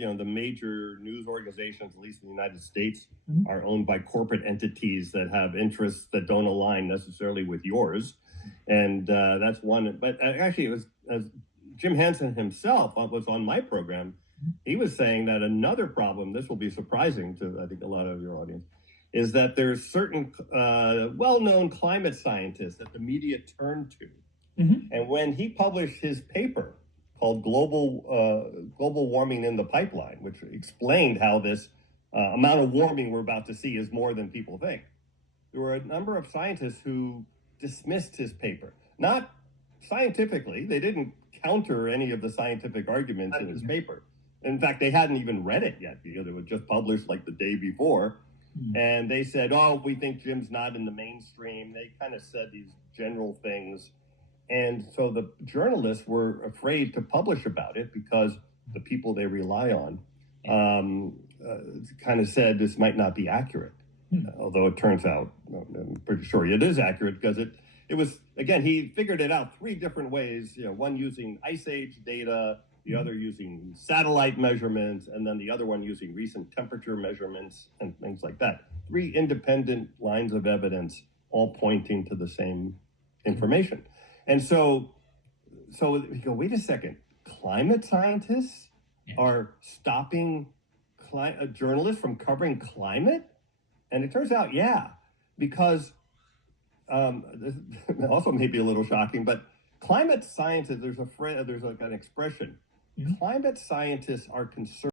the major news organizations, at least in the United States, Mhm. are owned by corporate entities that have interests that don't align necessarily with yours. And that's one. But actually, it was Jim Hensen himself was on my program. He was saying that another problem, this will be surprising to, I think, a lot of your audience, is that there's certain well-known climate scientists that the media turn to. Mhm. And when he published his paper called Global Warming in the Pipeline, which explained how this amount of warming we're about to see is more than people think, there were a number of scientists who dismissed his paper. Not scientifically, they didn't counter any of the scientific arguments in his paper. In fact, they hadn't even read it yet because it was just published like the day before. And they said, oh, we think Jim's not in the mainstream. They kind of said these general things. And so the journalists were afraid to publish about it because the people they rely on kind of said this might not be accurate. Although it turns out, I'm pretty sure it is accurate because it was, again, he figured it out 3 different ways, one using Ice Age data, the other using satellite measurements, and then the other one using recent temperature measurements and things like that. 3 independent lines of evidence all pointing to the same information. And so we go, wait a second, climate scientists are stopping journalists from covering climate? And it turns out, yeah, because this also may be a little shocking, but climate scientists, there's like an expression, climate scientists are concerned